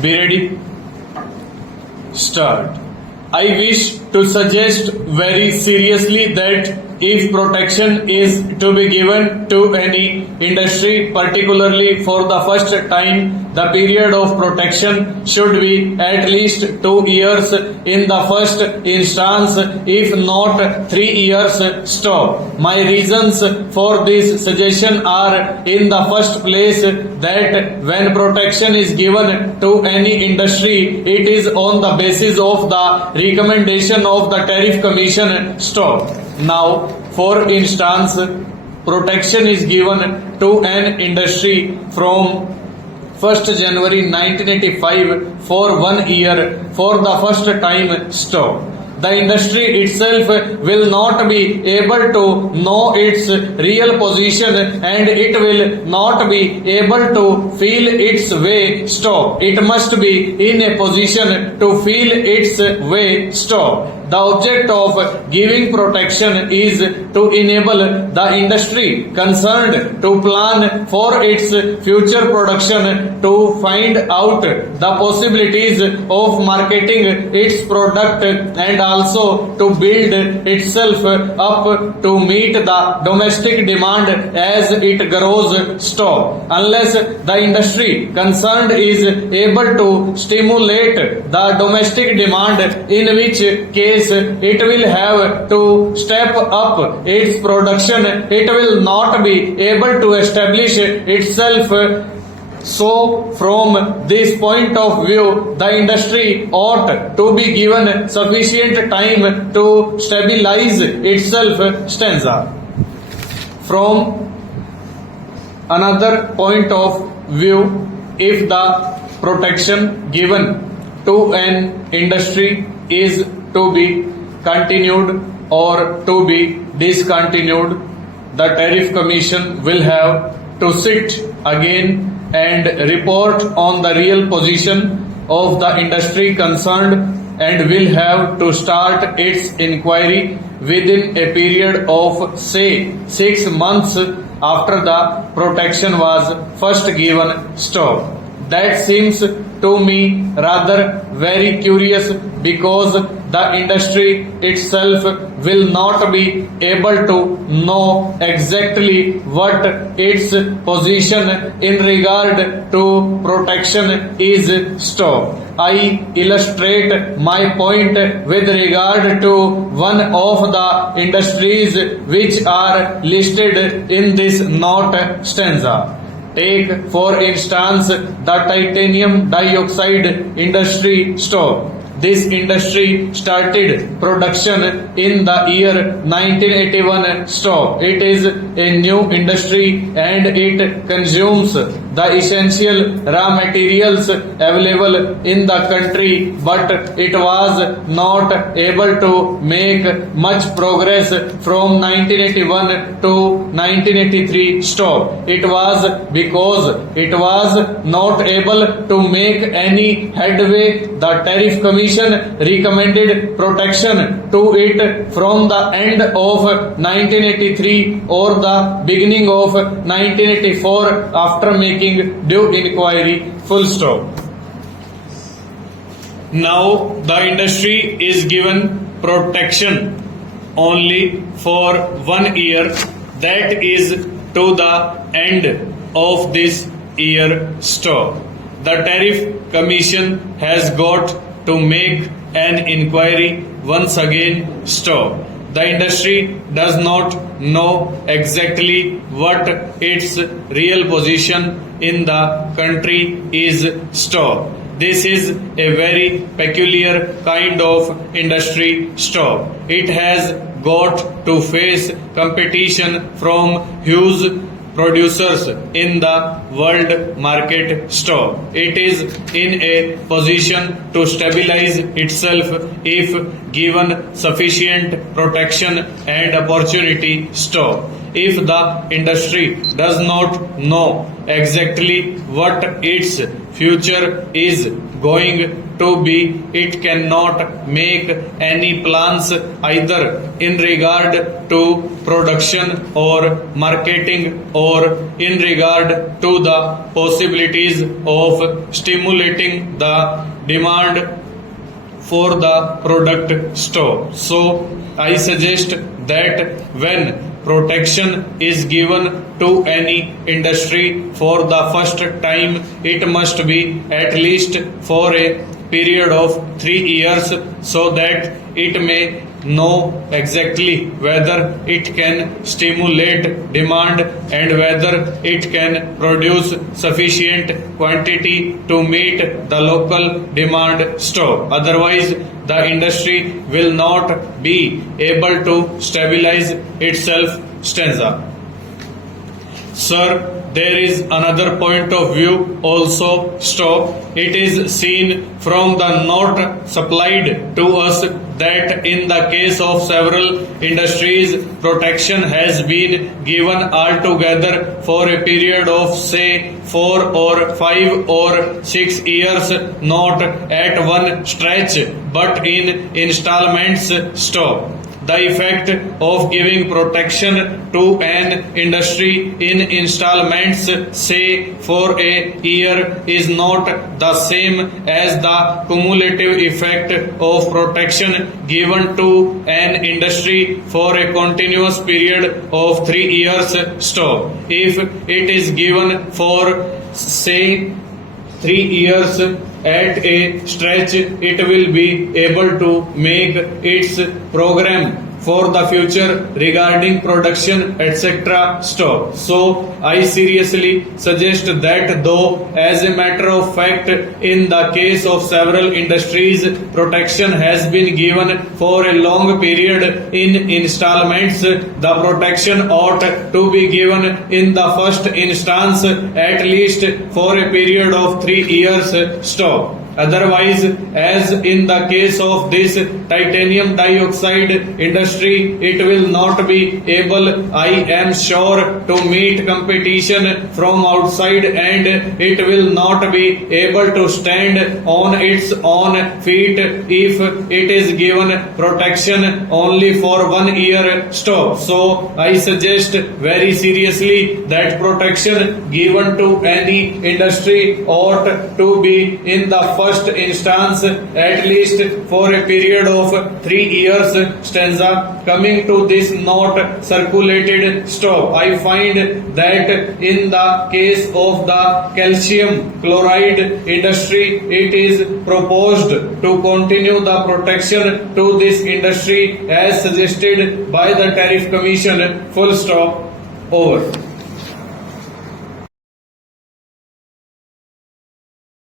Be ready? Start. I wish to suggest very seriously that if protection is to be given to any industry, particularly for the first time, the period of protection should be at least 2 years in the first instance, if not 3 years. Stop. My reasons for this suggestion are, in the first place, that when protection is given to any industry, it is on the basis of the recommendation of the Tariff Commission. Stop. Now, for instance, protection is given to an industry from 1st January 1985 for 1 year for the first time. Stop. The industry itself will not be able to know its real position and it will not be able to feel its way. Stop. It must be in a position to feel its way. Stop. The object of giving protection is to enable the industry concerned to plan for its future production, to find out the possibilities of marketing its product, and also to build itself up to meet the domestic demand as it grows. Stop. Unless the industry concerned is able to stimulate the domestic demand, in which case it will have to step up its production, it will not be able to establish itself. So, from this point of view, the industry ought to be given sufficient time to stabilize itself. Stanza. From another point of view, if the protection given to an industry is to be continued or to be discontinued, the Tariff Commission will have to sit again and report on the real position of the industry concerned and will have to start its inquiry within a period of, say, 6 months after the protection was first given. Stop. That seems to me rather very curious, because the industry itself will not be able to know exactly what its position in regard to protection is. Stop. I illustrate my point with regard to one of the industries which are listed in this note. Stanza. Take, for instance, the titanium dioxide industry. Stop. This industry started production in the year 1981. Stop. It is a new industry and it consumes the essential raw materials available in the country, but it was not able to make much progress from 1981 to 1983. Stop. It was because it was not able to make any headway. The Tariff Commission recommended protection to it from the end of 1983 or the beginning of 1984 after making due inquiry. Full stop. Now the industry is given protection only for 1 year, that is to the end of this year. Stop. The Tariff Commission has got to make an inquiry once again. Stop. The industry does not know exactly what its real position in the country is. Stop. This is a very peculiar kind of industry. Stop. It has got to face competition from huge producers in the world market. Stop. It is in a position to stabilize itself if given sufficient protection and opportunity. Stop. If the industry does not know exactly what its future is going to be, it cannot make any plans either in regard to production or marketing or in regard to the possibilities of stimulating the demand for the product stock. So I suggest that when protection is given to any industry for the first time, it must be at least for a period of 3 years, so that it may know exactly whether it can stimulate demand and whether it can produce sufficient quantity to meet the local demand stock. Otherwise, the industry will not be able to stabilize itself. Stanza. Sir, there is another point of view also. Stop. It is seen from the note supplied to us that in the case of several industries, protection has been given altogether for a period of say 4 or 5 or 6 years, not at one stretch but in installments. Stop. The effect of giving protection to an industry in installments, say for a year, is not the same as the cumulative effect of protection given to an industry for a continuous period of 3 years. Stop. If it is given for say 3 years at a stretch, it will be able to make its program for the future regarding production, etc. stop. So I seriously suggest that though as a matter of fact in the case of several industries protection has been given for a long period in installments, the protection ought to be given in the first instance at least for a period of 3 years. Stop. Otherwise, as in the case of this titanium dioxide industry, it will not be able, I am sure, to meet competition from outside, and it will not be able to stand on its own feet if it is given protection only for 1 year. Stop. So I suggest very seriously that protection given to any industry ought to be in the first instance at least for a period of 3 years. Stanza. Coming to this note circulated. Stop. I find that in the case of the calcium chloride industry, it is proposed to continue the protection to this industry as suggested by the Tariff Commission. Full stop. Over.